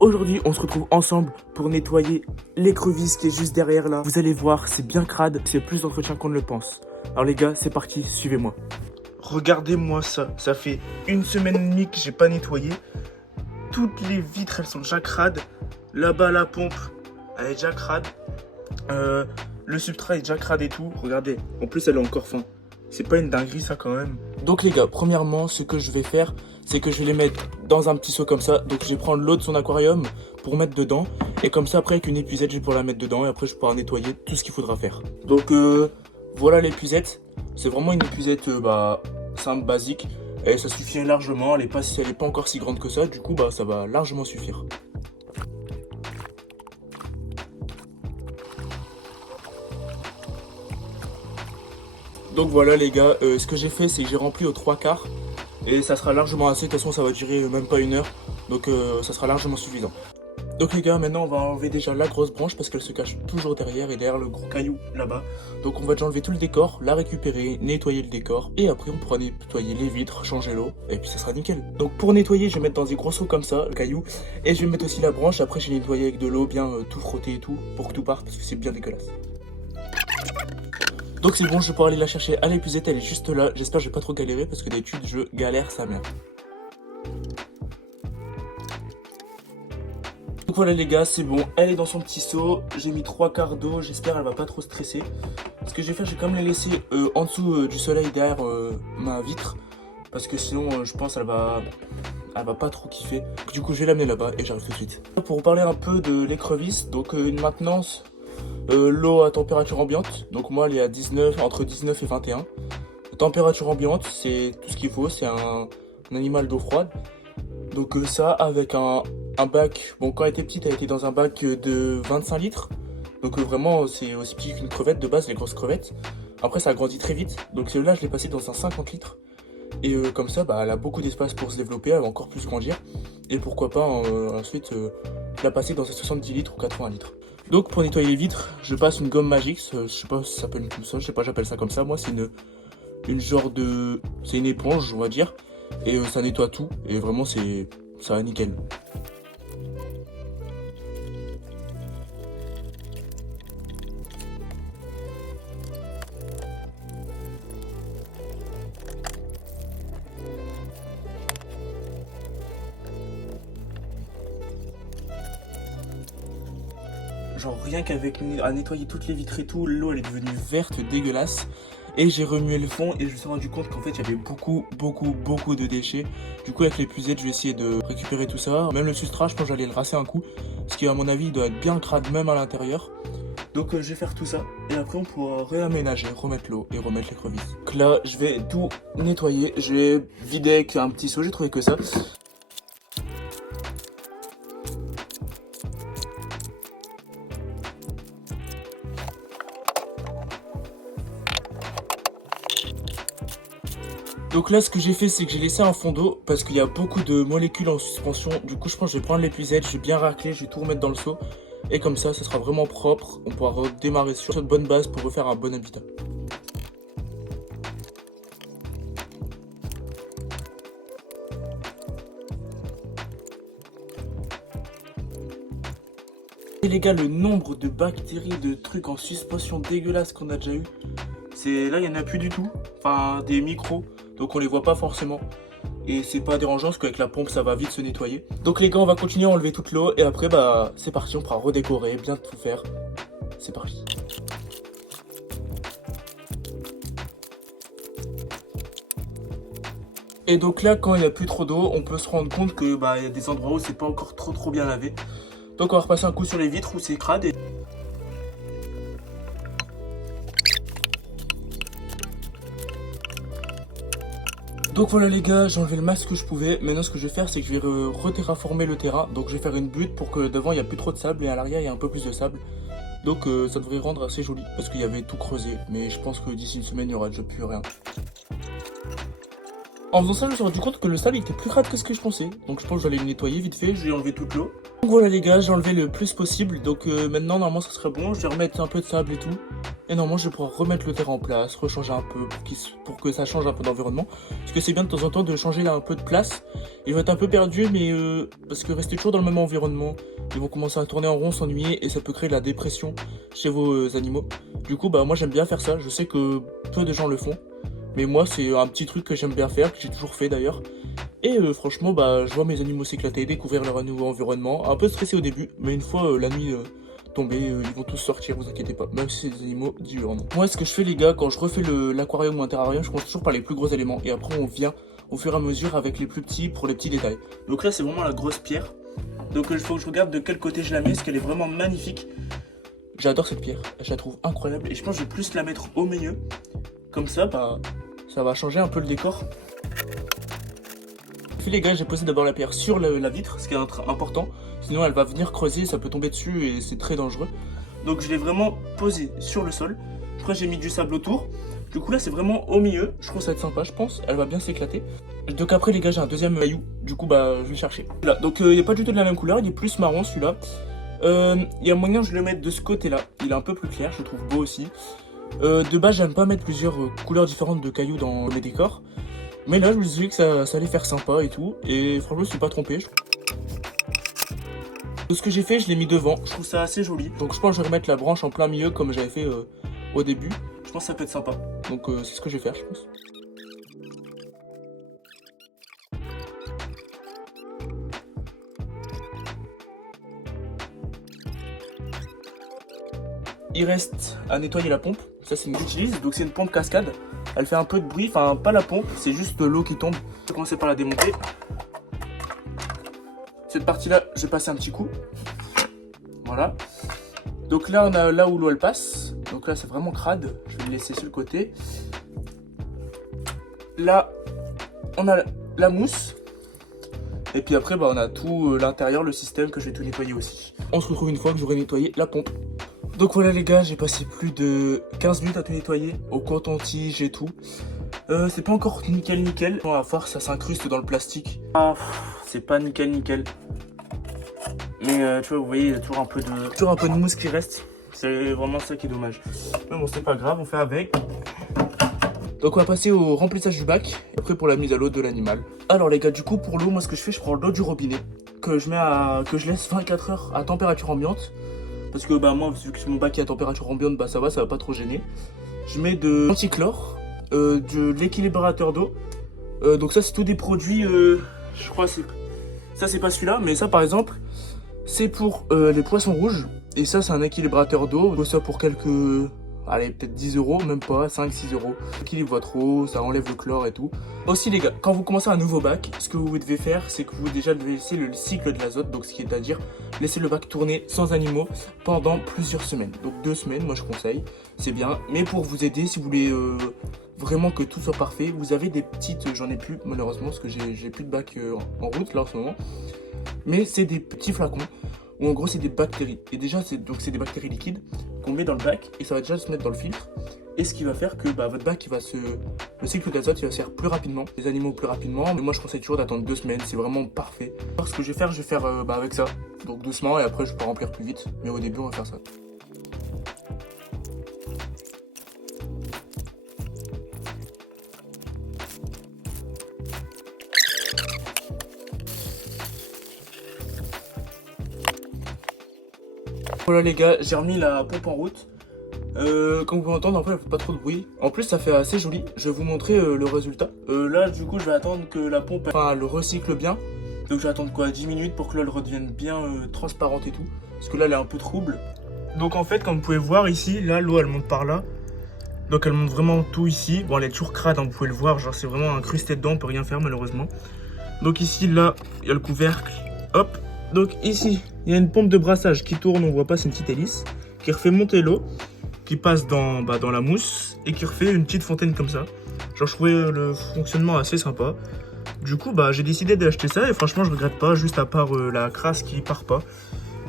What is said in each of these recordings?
Aujourd'hui, on se retrouve ensemble pour nettoyer l'écrevisse qui est juste derrière là. Vous allez voir, c'est bien crade, c'est plus d'entretien qu'on ne le pense. Alors les gars, c'est parti, suivez-moi. Regardez-moi ça, ça fait une semaine et demie que j'ai pas nettoyé. Toutes les vitres, elles sont déjà crades. Là-bas, la pompe, elle est déjà crade. Le substrat est déjà crade et tout. Regardez, en plus, elle est encore fin. C'est pas une dinguerie ça quand même. Donc les gars, premièrement, ce que je vais faire, c'est que je vais les mettre dans un petit seau comme ça. Donc je vais prendre l'eau de son aquarium pour mettre dedans. Et comme ça, après avec une épuisette, je vais pouvoir la mettre dedans. Et après, je pourrai nettoyer tout ce qu'il faudra faire. Donc voilà l'épuisette. C'est vraiment une épuisette simple, basique. Et ça suffit largement. Elle est pas encore si grande que ça. Du coup, ça va largement suffire. Donc voilà les gars, ce que j'ai fait, c'est que j'ai rempli aux 3/4. Et ça sera largement assez, de toute façon ça va durer même pas 1 heure. Donc ça sera largement suffisant. Donc les gars, maintenant on va enlever déjà la grosse branche parce qu'elle se cache toujours derrière et derrière le gros caillou là-bas. Donc on va déjà enlever tout le décor, la récupérer, nettoyer le décor. Et après on pourra nettoyer les vitres, changer l'eau et puis ça sera nickel. Donc pour nettoyer, je vais mettre dans des gros seaux comme ça, le caillou. Et je vais mettre aussi la branche, après je vais nettoyer avec de l'eau, bien tout frotter et tout, pour que tout parte parce que c'est bien dégueulasse. Donc c'est bon, je vais pouvoir aller la chercher à l'épuisette, elle est juste là. J'espère que je vais pas trop galérer parce que d'habitude je galère sa mère. Donc voilà les gars, c'est bon, elle est dans son petit seau. J'ai mis 3/4 d'eau, j'espère elle va pas trop stresser. Ce que je vais faire, je vais quand même la laisser en dessous du soleil derrière ma vitre. Parce que sinon je pense elle va pas trop kiffer. Du coup je vais l'amener là-bas et j'arrive tout de suite. Pour vous parler un peu de l'écrevisse, donc une maintenance. L'eau à température ambiante, donc moi elle est à entre 19 et 21. Température ambiante, c'est tout ce qu'il faut, c'est un animal d'eau froide. Donc ça avec un bac, bon quand elle était petite elle était dans un bac de 25 litres. Donc vraiment c'est aussi petit qu'une crevette de base, les grosses crevettes. Après ça a grandi très vite, donc là je l'ai passé dans un 50 litres. Et comme ça elle a beaucoup d'espace pour se développer, elle va encore plus grandir. Et pourquoi pas ensuite la passer dans un 70 litres ou 80 litres. Donc pour nettoyer les vitres, je passe une gomme magique, je sais pas si ça s'appelle comme ça, je sais pas, j'appelle ça comme ça. Moi c'est une genre de, c'est une éponge on va dire, et ça nettoie tout, et vraiment ça va nickel. Genre rien qu'avec à nettoyer toutes les vitres et tout, l'eau elle est devenue verte, dégueulasse. Et j'ai remué le fond et je me suis rendu compte qu'en fait il y avait beaucoup de déchets. Du coup avec l'épuisette je vais essayer de récupérer tout ça. Même le substrat je pense que j'allais le rincer un coup. Parce qu'à mon avis il doit être bien crade même à l'intérieur. Donc je vais faire tout ça et après on pourra réaménager, remettre l'eau et remettre l'écrevisse. Donc là je vais tout nettoyer, je vais vider avec un petit seau, j'ai trouvé que ça. Donc là ce que j'ai fait c'est que j'ai laissé un fond d'eau parce qu'il y a beaucoup de molécules en suspension. Du coup je pense que je vais prendre l'épuisette, je vais bien racler, je vais tout remettre dans le seau. Et comme ça sera vraiment propre, on pourra redémarrer sur cette bonne base pour refaire un bon habitat. Et les gars, le nombre de bactéries, de trucs en suspension dégueulasses qu'on a déjà eu, là il n'y en a plus du tout, enfin des micros, donc on les voit pas forcément. Et c'est pas dérangeant parce qu'avec la pompe ça va vite se nettoyer. Donc les gars, on va continuer à enlever toute l'eau et après c'est parti, on pourra redécorer, bien tout faire. C'est parti. Et donc là, quand il n'y a plus trop d'eau, on peut se rendre compte que il y a des endroits où c'est pas encore trop bien lavé. Donc on va repasser un coup sur les vitres où c'est crade. Donc voilà les gars, j'ai enlevé le max que je pouvais. Maintenant ce que je vais faire c'est que je vais reterraformer le terrain. Donc je vais faire une butte pour que devant il n'y a plus trop de sable et à l'arrière il y a un peu plus de sable. Donc ça devrait rendre assez joli parce qu'il y avait tout creusé. Mais je pense que d'ici une semaine il n'y aura déjà plus rien. En faisant ça je me suis rendu compte que le sable était plus crade que ce que je pensais. Donc je pense que j'allais le nettoyer vite fait, je vais enlever toute l'eau. Donc voilà les gars, j'ai enlevé le plus possible. Donc maintenant normalement ça serait bon, je vais remettre un peu de sable et tout. Et normalement, je vais pouvoir remettre le terrain en place, rechanger un peu pour que ça change un peu d'environnement. Parce que c'est bien de temps en temps de changer là, un peu de place. Ils vont être un peu perdus, mais parce que rester toujours dans le même environnement, ils vont commencer à tourner en rond, s'ennuyer, et ça peut créer de la dépression chez vos animaux. Du coup, bah moi j'aime bien faire ça. Je sais que peu de gens le font. Mais moi, c'est un petit truc que j'aime bien faire, que j'ai toujours fait d'ailleurs. Et franchement, bah, je vois mes animaux s'éclater, découvrir leur nouveau environnement. Un peu stressé au début, mais une fois la nuit tombée, ils vont tous sortir, vous inquiétez pas. Même si c'est des animaux diurnes. Moi, ce que je fais, les gars, quand je refais l'aquarium ou un terrarium, je commence toujours par les plus gros éléments. Et après, on vient au fur et à mesure avec les plus petits pour les petits détails. Donc là, c'est vraiment la grosse pierre. Donc il faut que je regarde de quel côté je la mets, parce qu'elle est vraiment magnifique. J'adore cette pierre, je la trouve incroyable. Et je pense que je vais plus la mettre au milieu. Comme ça, bah, ça va changer un peu le décor. Puis les gars, j'ai posé d'abord la pierre sur la vitre, ce qui est important. Sinon elle va venir creuser, ça peut tomber dessus et c'est très dangereux. Donc je l'ai vraiment posé sur le sol. Après j'ai mis du sable autour. Du coup là c'est vraiment au milieu. Je trouve ça va être sympa, je pense. Elle va bien s'éclater. Donc après les gars, j'ai un deuxième maillot. Du coup bah je vais le chercher. Là, donc il n'est pas du tout de la même couleur, il est plus marron celui-là. Il y a moyen que je le mette de ce côté-là. Il est un peu plus clair, je le trouve beau aussi. De base j'aime pas mettre plusieurs couleurs différentes de cailloux dans mes décors. Mais là, je me suis dit que ça allait faire sympa et tout. Et franchement, je suis pas trompé. Ce que j'ai fait, je l'ai mis devant. Je trouve ça assez joli. Donc je pense que je vais remettre la branche en plein milieu comme j'avais fait au début. Je pense que ça peut être sympa. Donc c'est ce que je vais faire, je pense. Il reste à nettoyer la pompe. Ça, c'est une que j'utilise. Donc c'est une pompe cascade. Elle fait un peu de bruit. Enfin, pas la pompe. C'est juste l'eau qui tombe. Je vais commencer par la démonter. Cette partie-là, je vais passer un petit coup. Voilà. Donc là, on a là où l'eau elle passe. Donc là, c'est vraiment crade. Je vais le laisser sur le côté. Là, on a la mousse. Et puis après, bah, on a tout l'intérieur, le système que je vais tout nettoyer aussi. On se retrouve une fois que j'aurai nettoyé la pompe. Donc voilà les gars, j'ai passé plus de 15 minutes à tout nettoyer, au coton-tige et tout. C'est pas encore nickel. À force, ça s'incruste dans le plastique. Ah, c'est pas nickel. Mais tu vois, vous voyez, il y a toujours un peu de mousse qui reste. C'est vraiment ça qui est dommage. Mais bon, c'est pas grave, on fait avec. Donc on va passer au remplissage du bac, et après pour la mise à l'eau de l'animal. Alors les gars, du coup pour l'eau, moi ce que je fais, je prends l'eau du robinet, que je laisse 24 heures à température ambiante. Parce que bah moi, vu que mon bac est à température ambiante, bah ça va pas trop gêner. Je mets de l'antichlore, de l'équilibrateur d'eau. Donc ça c'est tous des produits, je crois ça c'est pas celui-là, mais ça par exemple, c'est pour les poissons rouges. Et ça c'est un équilibrateur d'eau, ça pour quelques... Allez, peut-être 10 euros, même pas, 5-6 euros. Ça équilibre votre eau, ça enlève le chlore et tout. Aussi les gars, quand vous commencez un nouveau bac, ce que vous devez faire, c'est que vous déjà devez laisser le cycle de l'azote, donc ce qui est à dire, laisser le bac tourner sans animaux pendant plusieurs semaines. Donc 2 semaines, moi je conseille, c'est bien. Mais pour vous aider, si vous voulez vraiment que tout soit parfait, vous avez des petites, j'en ai plus malheureusement, parce que j'ai plus de bac en route là en ce moment. Mais c'est des petits flacons. Où en gros c'est des bactéries. Et déjà c'est des bactéries liquides qu'on met dans le bac et ça va déjà se mettre dans le filtre. Et ce qui va faire que bah, votre bac le cycle d'azote il va se faire plus rapidement, les animaux plus rapidement. Mais moi je conseille toujours d'attendre 2 semaines, c'est vraiment parfait. Alors ce que je vais faire avec ça. Donc doucement et après je peux remplir plus vite. Mais au début on va faire ça. Voilà les gars, j'ai remis la pompe en route. Comme vous pouvez entendre, en fait elle fait pas trop de bruit. En plus ça fait assez joli, je vais vous montrer le résultat. Là du coup je vais attendre que la pompe le recycle bien. Donc je vais attendre quoi, 10 minutes pour que l'eau elle redevienne bien transparente et tout. Parce que là elle est un peu trouble. Donc en fait comme vous pouvez voir ici, là l'eau elle monte par là. Donc elle monte vraiment tout ici. Bon elle est toujours crade, hein, vous pouvez le voir, genre c'est vraiment incrusté dedans, on peut rien faire malheureusement. Donc ici là, il y a le couvercle, hop. Donc ici, il y a une pompe de brassage qui tourne, on voit pas, c'est une petite hélice, qui refait monter l'eau, qui passe dans la mousse et qui refait une petite fontaine comme ça. Genre je trouvais le fonctionnement assez sympa. Du coup bah j'ai décidé d'acheter ça et franchement je regrette pas, juste à part la crasse qui part pas.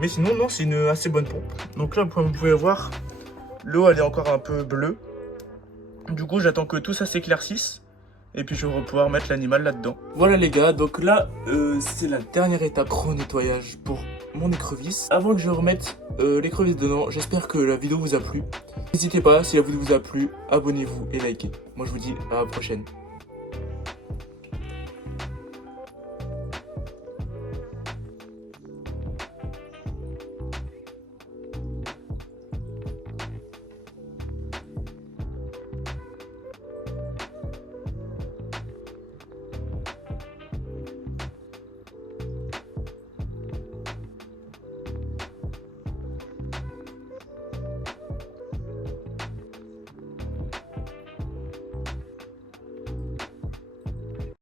Mais sinon non, c'est une assez bonne pompe. Donc là comme vous pouvez voir, l'eau elle est encore un peu bleue. Du coup j'attends que tout ça s'éclaircisse. Et puis je vais pouvoir mettre l'animal là-dedans. Voilà les gars, donc là c'est la dernière étape pro nettoyage pour mon écrevisse. Avant que je remette l'écrevisse dedans, j'espère que la vidéo vous a plu. N'hésitez pas, si la vidéo vous a plu, abonnez-vous et likez. Moi je vous dis à la prochaine.